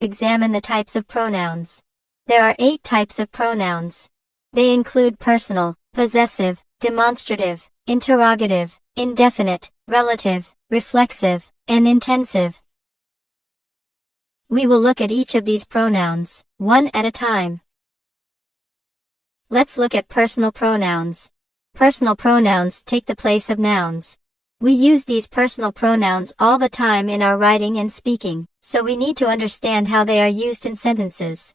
Examine the types of pronouns. There are 8 types of pronouns. They include personal, possessive, demonstrative, interrogative, indefinite, relative, reflexive, and intensive. We will look at each of these pronouns, one at a time. Let's look at personal pronouns. Personal pronouns take the place of nouns. We use these personal pronouns all the time in our writing and speaking, so we need to understand how they are used in sentences.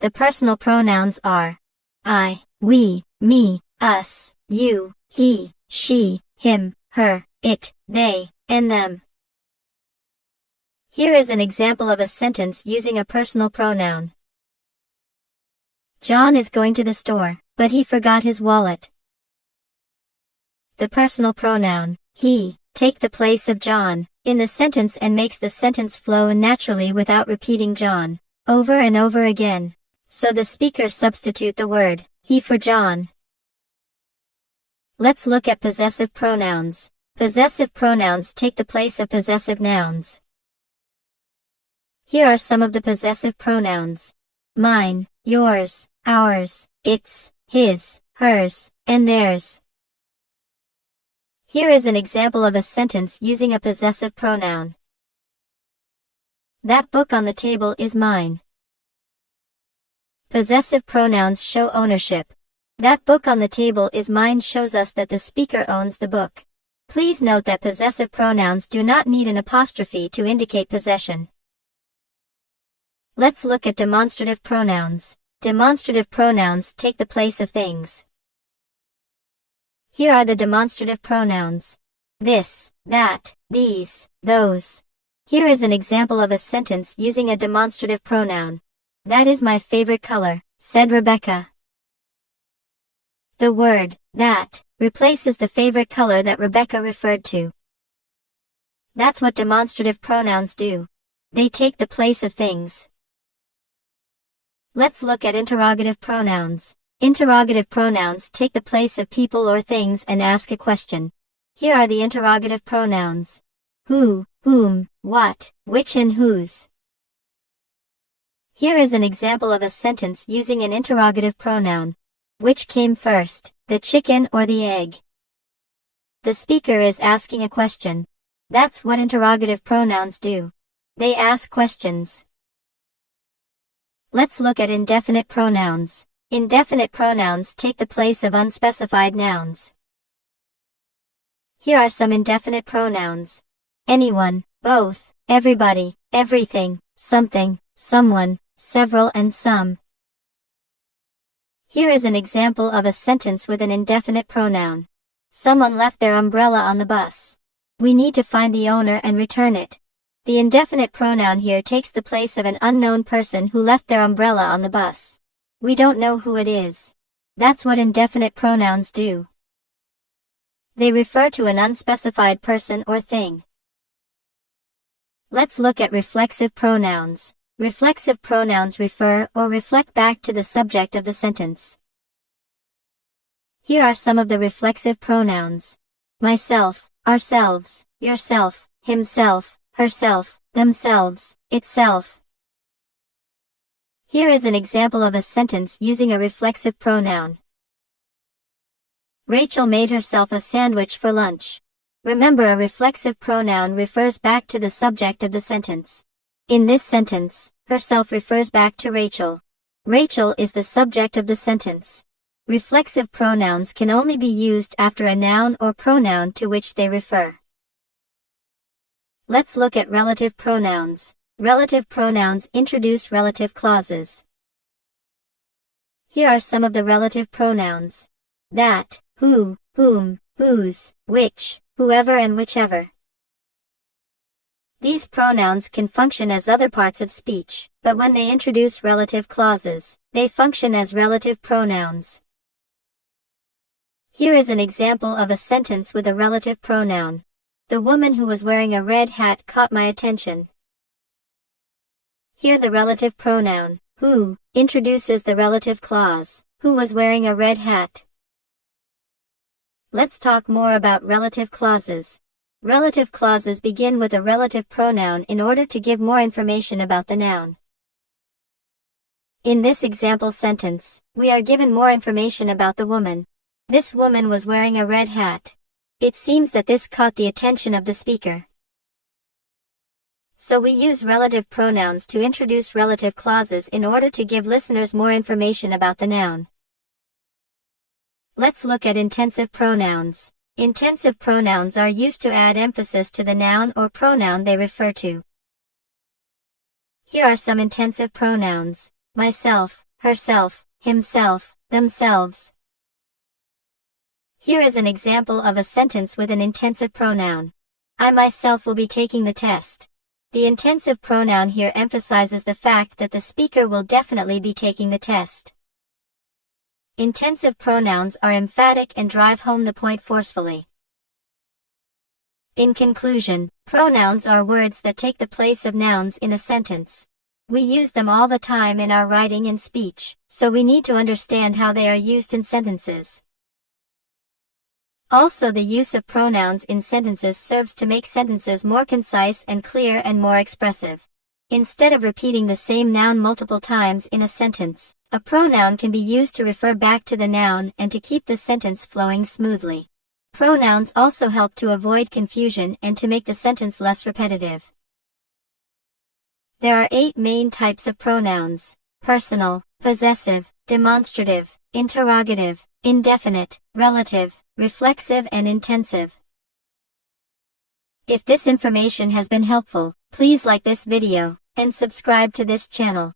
The personal pronouns are I, we, me, us, you, he, she, him, her, it, they, and them. Here is an example of a sentence using a personal pronoun. John is going to the store, but he forgot his wallet. The personal pronoun, he, take the place of John, in the sentence and makes the sentence flow naturally without repeating John, over and over again. So the speaker substitute the word, he for John. Let's look at possessive pronouns. Possessive pronouns take the place of possessive nouns. Here are some of the possessive pronouns. Mine, yours, ours, its, his, hers, and theirs. Here is an example of a sentence using a possessive pronoun. That book on the table is mine. Possessive pronouns show ownership. That book on the table is mine shows us that the speaker owns the book. Please note that possessive pronouns do not need an apostrophe to indicate possession. Let's look at demonstrative pronouns. Demonstrative pronouns take the place of things. Here are the demonstrative pronouns. This, that, these, those. Here is an example of a sentence using a demonstrative pronoun. That is my favorite color, said Rebecca. The word, that, replaces the favorite color that Rebecca referred to. That's what demonstrative pronouns do. They take the place of things. Let's look at interrogative pronouns. Interrogative pronouns take the place of people or things and ask a question. Here are the interrogative pronouns. Who, whom, what, which and whose. Here is an example of a sentence using an interrogative pronoun. Which came first, the chicken or the egg? The speaker is asking a question. That's what interrogative pronouns do. They ask questions. Let's look at indefinite pronouns. Indefinite pronouns take the place of unspecified nouns. Here are some indefinite pronouns. Anyone, both, everybody, everything, something, someone, several and some. Here is an example of a sentence with an indefinite pronoun. Someone left their umbrella on the bus. We need to find the owner and return it. The indefinite pronoun here takes the place of an unknown person who left their umbrella on the bus. We don't know who it is. That's what indefinite pronouns do. They refer to an unspecified person or thing. Let's look at reflexive pronouns. Reflexive pronouns refer or reflect back to the subject of the sentence. Here are some of the reflexive pronouns. Myself, ourselves, yourself, himself, herself, themselves, itself. Here is an example of a sentence using a reflexive pronoun. Rachel made herself a sandwich for lunch. Remember, a reflexive pronoun refers back to the subject of the sentence. In this sentence, herself refers back to Rachel. Rachel is the subject of the sentence. Reflexive pronouns can only be used after a noun or pronoun to which they refer. Let's look at relative pronouns. Relative pronouns introduce relative clauses. Here are some of the relative pronouns. That, who, whom, whose, which, whoever and whichever. These pronouns can function as other parts of speech, but when they introduce relative clauses, they function as relative pronouns. Here is an example of a sentence with a relative pronoun. The woman who was wearing a red hat caught my attention. Here the relative pronoun, who, introduces the relative clause, who was wearing a red hat. Let's talk more about relative clauses. Relative clauses begin with a relative pronoun in order to give more information about the noun. In this example sentence, we are given more information about the woman. This woman was wearing a red hat. It seems that this caught the attention of the speaker. So we use relative pronouns to introduce relative clauses in order to give listeners more information about the noun. Let's look at intensive pronouns. Intensive pronouns are used to add emphasis to the noun or pronoun they refer to. Here are some intensive pronouns: myself, herself, himself, themselves. Here is an example of a sentence with an intensive pronoun. I myself will be taking the test. The intensive pronoun here emphasizes the fact that the speaker will definitely be taking the test. Intensive pronouns are emphatic and drive home the point forcefully. In conclusion, pronouns are words that take the place of nouns in a sentence. We use them all the time in our writing and speech, so we need to understand how they are used in sentences. Also, the use of pronouns in sentences serves to make sentences more concise and clear and more expressive. Instead of repeating the same noun multiple times in a sentence, a pronoun can be used to refer back to the noun and to keep the sentence flowing smoothly. Pronouns also help to avoid confusion and to make the sentence less repetitive. There are 8 main types of pronouns: personal, possessive, demonstrative, interrogative, indefinite, relative, reflexive, and intensive. If this information has been helpful, please like this video and subscribe to this channel.